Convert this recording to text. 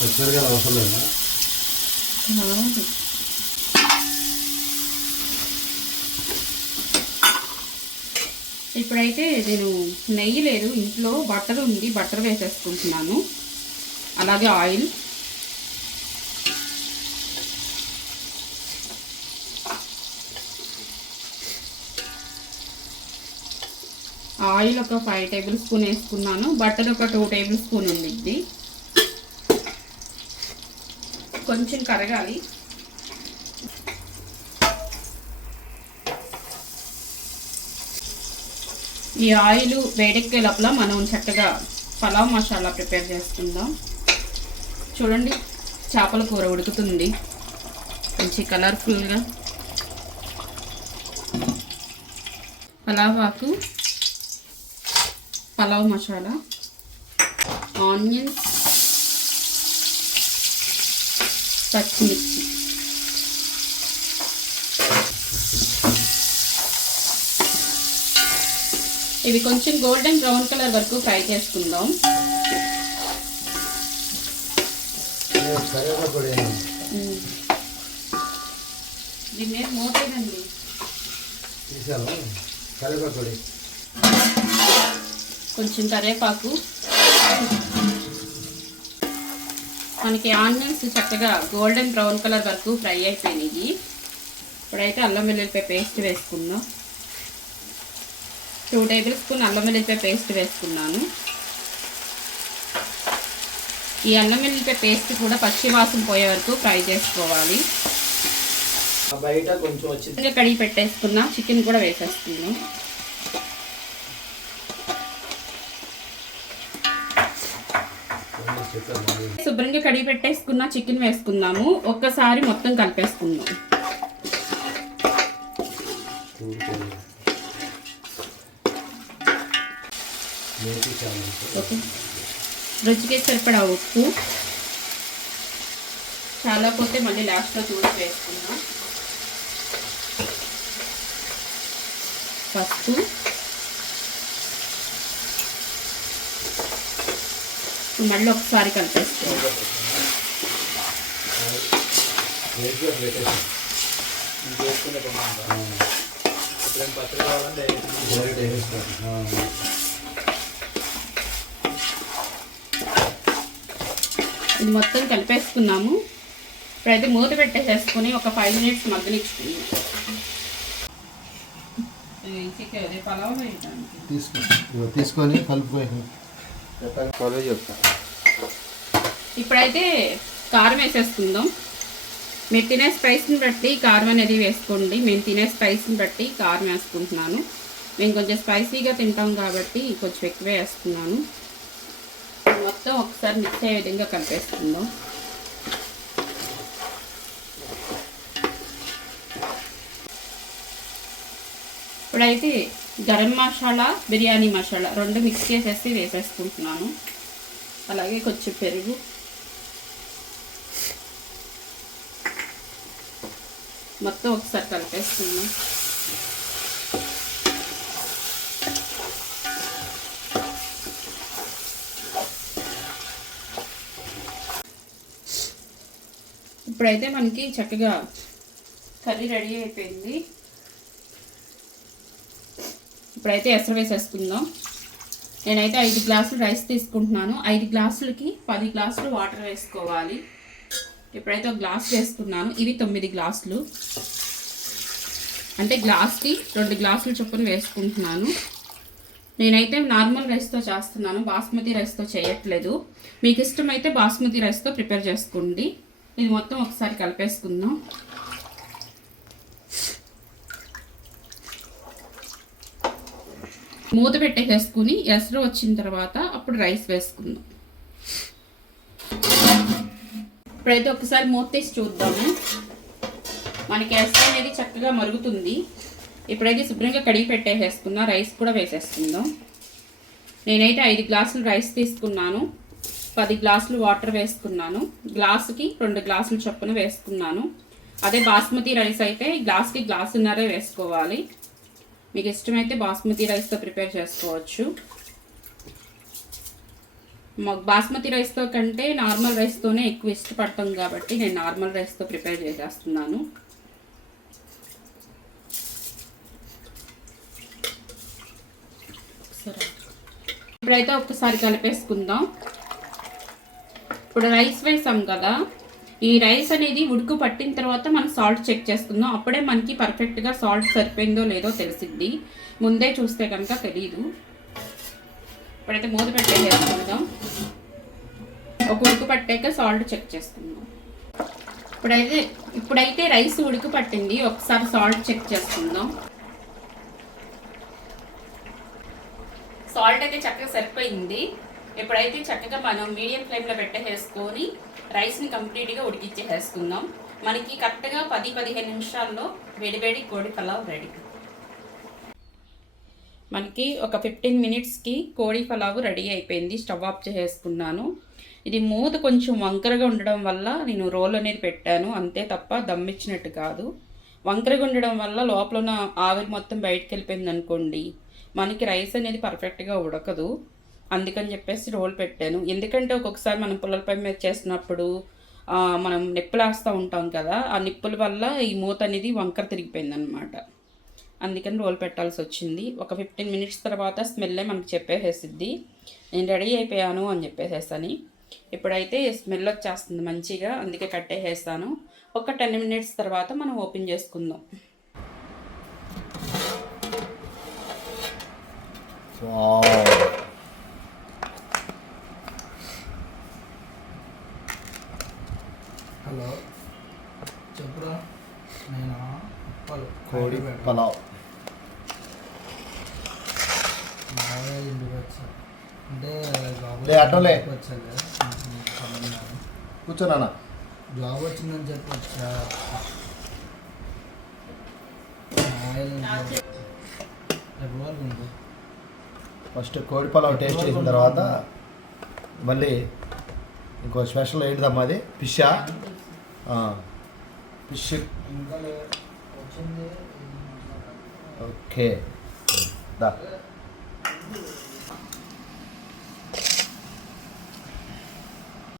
పచ్చిమిరకాయలు అవసరం లేదా? ఇప్పుడైతే నేను నెయ్యి లేదు ఇంట్లో, బటర్ ఉంది, బటర్ వేసేసుకుంటున్నాను. అలాగే ఆయిల్, ఆయిల్ ఒక 5 టేబుల్ స్పూన్ వేసుకున్నాను. బటర్ ఒక 2 టేబుల్ స్పూన్ ఉంది. ఇది కొంచెం కరగాలి. ఈ ఆయిల్ వేడెక్కే లోపల మనం చక్కగా పలావ్ మసాలా ప్రిపేర్ చేసుకుందాం. చూడండి, చేపల కూర ఉడుకుతుంది మంచి కలర్ఫుల్గా. పలావ్ ఆకు, పలావ్ మసాలా, ఆనియన్స్, పచ్చిమిర్చి, ఇవి కొంచెం గోల్డెన్ బ్రౌన్ కలర్ వరకు ఫ్రై చేసుకుందాం. దీన్ని మూతేనండి. కొంచెం కరివేపాకు. మనకి ఆనియన్స్ చక్కగా గోల్డెన్ బ్రౌన్ కలర్ వరకు ఫ్రై అయిపోయినాయి. ఇప్పుడైతే అల్లం వెల్లుల్లిపాయ పేస్ట్ వేసుకుందాం. 2 టేబుల్ స్పూన్ అల్లం వెల్లుల్లిపాయ పేస్ట్ వేసుకున్నాను. ఈ అల్లం వెల్లుల్లిపాయ పేస్ట్ కూడా పచ్చి వాసన పోయే వరకు ఫ్రై చేసుకోవాలి. బయట కొంచెం వచ్చింది. కడిగి పెట్టేసుకున్నా చికెన్ కూడా వేసేస్తున్నాం. శుభ్రంగా కడిగి పెట్టేసుకున్న చికెన్ వేసుకుందాము. ఒక్కసారి మొత్తం కలిపేసుకుందాం. రుచికి సరిపడా ఉప్పు, చాలా పోతే మళ్ళీ లాస్ట్లో చూసి వేసుకుందాం. పసుపు, మళ్ళీ ఒకసారి కలిపేసుకోవాలి. ఇది మొత్తం కలిపేసుకున్నాము. ఇప్పుడైతే మూత పెట్టేసేసుకొని ఒక 5 మినిట్స్ మగ్గనిచ్చుకుందాం. తీసుకొని కలుపుకో. ఇప్పుడైతే కారం వేసేసుకుందాం. మీరు తినే స్పైస్ని బట్టి కారం అనేది వేసుకోండి. మేము తినే స్పైస్ని బట్టి కారం వేసుకుంటున్నాను. మేము కొంచెం స్పైసీగా తింటాం కాబట్టి కొంచెం ఎక్కువే వేస్తున్నాను. మొత్తం ఒకసారి మిక్స్ అయ్యే విధంగా కలిపేసుకుందాం. ఇప్పుడైతే గరం మసాలా, బిర్యానీ మసాలా 2 మిక్స్ చేసేసి వేసేసుకుంటున్నాను. అలాగే కొంచెం పెరుగు, మొత్తం ఒకసారి కలిపేసుకుందాం. ఇప్పుడైతే మనకి చక్కగా కర్రీ రెడీ అయిపోయింది. ఇప్పుడైతే ఎసరు వేసేసుకుందాం. నేనైతే 5 గ్లాసులు రైస్ తీసుకుంటున్నాను. 5 గ్లాసులకి 10 గ్లాసులు వాటర్ వేసుకోవాలి. ఇప్పుడైతే ఒక గ్లాస్ వేసుకున్నాను. ఇవి 9 గ్లాసులు, అంటే గ్లాస్కి 2 గ్లాసులు చొప్పున వేసుకుంటున్నాను. నేనైతే నార్మల్ రైస్తో చేస్తున్నాను, బాస్మతి రైస్తో చేయట్లేదు. మీకు ఇష్టమైతే బాస్మతి రైస్తో ప్రిపేర్ చేసుకోండి. ఇది మొత్తం ఒకసారి కలిపేసుకుందాం. మూత పెట్టేసేసుకుని ఎసరు వచ్చిన తర్వాత అప్పుడు రైస్ వేసుకుందాం. ఇప్పుడైతే ఒకసారి మూత తీసి చూద్దాము. మనకి ఎసరు అనేది చక్కగా మరుగుతుంది. ఇప్పుడైతే శుభ్రంగా కడిగి పెట్టేసేసుకున్నా. రైస్ కూడా వేసేసుకుందాం. నేనైతే 5 గ్లాసులు రైస్ తీసుకున్నాను, 10 గ్లాసులు వాటర్ వేసుకున్నాను. గ్లాసుకి 2 గ్లాసులు చొప్పున వేసుకున్నాను. అదే బాస్మతి రైస్ అయితే గ్లాస్కి గ్లాసున్నరే వేసుకోవాలి. మీకు ఇష్టమైతే బాస్మతి రైస్తో ప్రిపేర్ చేసుకోవచ్చు. బాస్మతి రైస్తో కంటే నార్మల్ రైస్తోనే ఎక్కువ ఇష్టపడతాం కాబట్టి నేను నార్మల్ రైస్తో ప్రిపేర్ చేసేస్తున్నాను. ఇప్పుడైతే ఒక్కసారి కలిపేసుకుందాం. ఇప్పుడు రైస్ వేసాం కదా, ఈ రైస్ అనేది ఉడుకు పట్టిన తర్వాత మనం సాల్ట్ చెక్ చేసుకుందాం. అప్పుడే మనకి పర్ఫెక్ట్గా సాల్ట్ సరిపోయిందో లేదో తెలిసిద్ది. ముందే చూస్తే కనుక తెలీదు. ఇప్పుడైతే మూత పెట్టేసుకుందాం. ఒక ఉడుకు పట్టాక సాల్ట్ చెక్ చేసుకుందాం. ఇప్పుడైతే రైస్ ఉడుకు పట్టింది. ఒకసారి సాల్ట్ చెక్ చేసుకుందాం. సాల్ట్ అయితే చక్కగా సరిపోయింది. ఇప్పుడైతే చక్కగా మనం మీడియం ఫ్లేమ్లో పెట్టేసుకొని రైస్ని కంప్లీట్గా ఉడికిచ్చేసుకుందాం. మనకి కరెక్ట్గా 10-15 నిమిషాల్లో వేడివేడి కోడి పలావ్ రెడీ. మనకి ఒక 15 మినిట్స్కి కోడి పలావ్ రెడీ అయిపోయింది. స్టవ్ ఆఫ్ చేసేసుకున్నాను. ఇది మూత కొంచెం వంకరగా ఉండడం వల్ల నేను రోల్ అనేది పెట్టాను, అంతే తప్ప దమ్ ఇచ్చినట్టు కాదు. వంకరగా ఉండడం వల్ల లోపల ఉన్న ఆవిరి మొత్తం బయటకు వెళ్ళిపోయింది అనుకోండి, మనకి రైస్ అనేది పర్ఫెక్ట్గా ఉడకదు. అందుకని చెప్పేసి రోల్ పెట్టాను. ఎందుకంటే ఒక్కొక్కసారి మనం పుల్లలపై మీద చేసినప్పుడు మనం నిప్పులు వేస్తూ ఉంటాం కదా, ఆ నిప్పుల వల్ల ఈ మూత అనేది వంకర తిరిగిపోయింది అనమాట. అందుకని రోల్ పెట్టాల్సి వచ్చింది. ఒక 15 మినిట్స్ తర్వాత స్మెల్లే మనకు చెప్పేసేసిద్ది నేను రెడీ అయిపోయాను అని చెప్పేసేసని. ఇప్పుడైతే స్మెల్ వచ్చేస్తుంది మంచిగా, అందుకే కట్టేసేస్తాను. ఒక 10 మినిట్స్ తర్వాత మనం ఓపెన్ చేసుకుందాం. హలో చెప్పురా. నేను కోడి పలావ్ అంటే అట్టలే వచ్చాను కూర్చోనా. జాబ్ వచ్చిందని చెప్పి వచ్చా. ఫస్ట్ కోడి పలావ్ టేస్ట్ చేసిన తర్వాత మళ్ళీ ఇంకో స్పెషల్ ఏంటిదమ్మా అది? ఫిషా? ఫిష్. ఇంకా వచ్చింది. ఓకే దా.